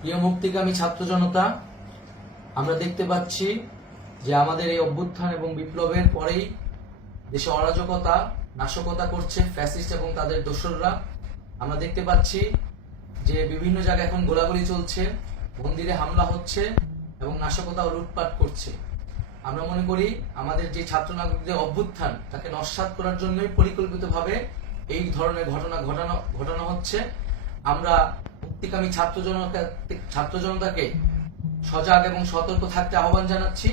প্রিয় মুক্তিকামী ছাত্র জনতা, আমরা দেখতে পাচ্ছি যে আমাদের এই অভ্যুত্থান এবং বিপ্লবের পরেই দেশে অরাজকতা নাশকতা করছে ফ্যাসিস্ট এবং তাদের দোসররা। আমরা দেখতে পাচ্ছি যে বিভিন্ন জায়গায় এখন গোলাগুলি চলছে, মন্দিরে হামলা হচ্ছে এবং নাশকতা ও লুটপাট করছে। আমরা মনে করি আমাদের যে ছাত্র নাগরিকদের অভ্যুত্থান তাকে নস্যাৎ করার জন্যই পরিকল্পিতভাবে এই ধরনের ঘটনা ঘটানো হচ্ছে। আমরা মুক্তিকামী ছাত্র জনতাকে সজাগ এবং সতর্ক থাকতে আহ্বান জানাচ্ছি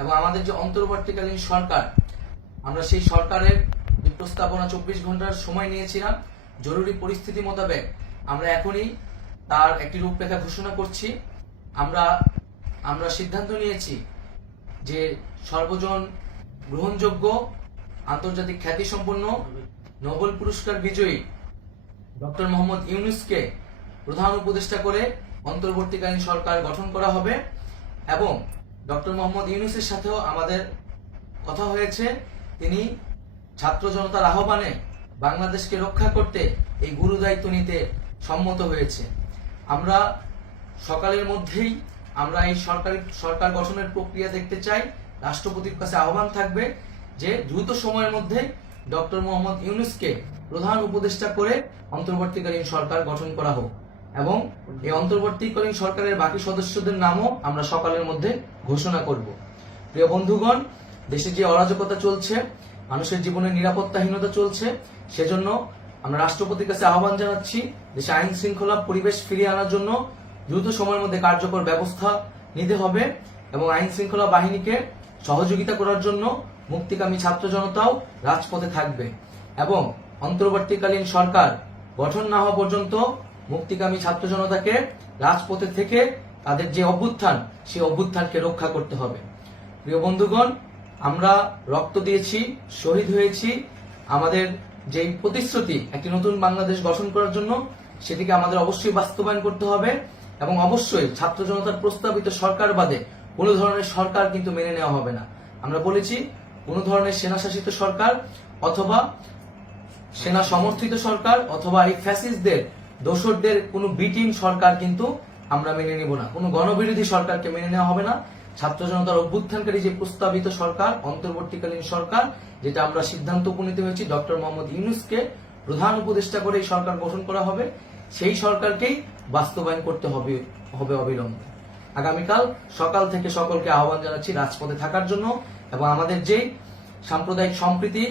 এবং আমাদের যে অন্তর্বর্তীকালীন সরকার, আমরা সেই সরকারের যে প্রস্তাবনা 24 ঘন্টার সময় নিয়েছিলাম, জরুরি পরিস্থিতি মোতাবেক আমরা এখনই তার একটি রূপরেখা ঘোষণা করছি। আমরা সিদ্ধান্ত নিয়েছি যে সর্বজন গ্রহণযোগ্য আন্তর্জাতিক খ্যাতিসম্পন্ন নোবেল পুরস্কার বিজয়ী ডক্টর মোহাম্মদ ইউনূসকে প্রধান উপদেষ্টা করে অন্তর্বর্তীকালীন সরকার গঠন করা হবে এবং ডক্টর মোহাম্মদ ইউনূসের সাথেও আমাদের কথা হয়েছে। তিনি ছাত্র জনতার আহ্বানে বাংলাদেশকে রক্ষা করতে এই গুরু দায়িত্ব নিতে সম্মত হয়েছে। আমরা সকালের মধ্যেই আমরা এই সরকার গঠনের প্রক্রিয়া দেখতে চাই। রাষ্ট্রপতির কাছে আহ্বান থাকবে যে দ্রুত সময়ের মধ্যে ডক্টর মোহাম্মদ ইউনূসকে প্রধান উপদেষ্টা করে অন্তর্বর্তীকালীন সরকার গঠন করা হোক এবং এই অন্তর্বর্তীকালীন সরকারের বাকি সদস্যদের নামও আমরা সকালের মধ্যে ঘোষণা করব। প্রিয় বন্ধুগণ, দেশে যে অরাজকতা চলছে, মানুষের জীবনের নিরাপত্তাহীনতা চলছে, সেজন্য আমরা রাষ্ট্রপতির কাছে আহ্বান জানাচ্ছি দেশে আইন শৃঙ্খলা পরিবেশ ফিরিয়ে আনার জন্য দ্রুত সময়ের মধ্যে কার্যকর ব্যবস্থা নিতে হবে এবং আইন শৃঙ্খলা বাহিনীকে সহযোগিতা করার জন্য মুক্তিকামী ছাত্র জনতাও রাজপথে থাকবে এবং অন্তর্বর্তীকালীন সরকার গঠন না হওয়া পর্যন্ত মুক্তিকামী ছাত্র জনতাকে রাজপথে থেকে তাদের যে অভ্যুত্থান, সেই অভ্যুত্থানকে রক্ষা করতে হবে। প্রিয় বন্ধুগণ, আমরা রক্ত দিয়েছি, শহীদ হয়েছি। আমাদের যে প্রতিশ্রুতি একটি নতুন বাংলাদেশ গঠন করার জন্য, সেটিকে আমাদের অবশ্যই বাস্তবায়ন করতে হবে এবং অবশ্যই ছাত্র জনতার প্রস্তাবিত সরকার বাদে কোনো ধরনের সরকার কিন্তু মেনে নেওয়া হবে না। আমরা বলেছি কোনো ধরনের সেনা শাসিত সরকার অথবা সেনা সমর্থিত সরকার অথবা এই ফ্যাসিস্টদের দোসরদের কোনো বিটিম সরকার কিন্তু আমরা মেনে নেব না। কোনো গণবিরোধী সরকারকে মেনে নেওয়া হবে না। ছাত্র জনতার অভ্যুত্থানকারী যে প্রস্তাবিত সরকার, অন্তর্বর্তীকালীন সরকার, যেটা আমরা সিদ্ধান্ত উপনীত হয়েছি ডক্টর মোহাম্মদ ইউনূসকে প্রধান উপদেষ্টা করে এই সরকার গঠন করা হবে, সেই সরকারকেই বাস্তবায়ন করতে হবে অবিলম্বে। আগামীকাল সকাল থেকে সকলকে আহ্বান জানাচ্ছি রাজপথে থাকার জন্য এবং আমাদের যে সাম্প্রদায়িক সম্প্রীতি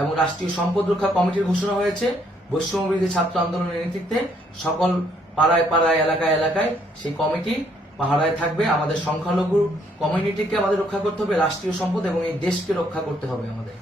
এবং রাষ্ট্রীয় সম্পদ রক্ষা কমিটির ঘোষণা হয়েছে বৈষম্যবিরোধী ছাত্র আন্দোলনের নেতৃত্বে, সকল পাড়ায় পাড়ায় এলাকায় এলাকায় সেই কমিটি পাহারায় থাকবে। আমাদের সংখ্যালঘু কমিউনিটিকে আমাদের রক্ষা করতে হবে, রাষ্ট্রীয় সম্পদ এবং এই দেশকে রক্ষা করতে হবে আমাদের।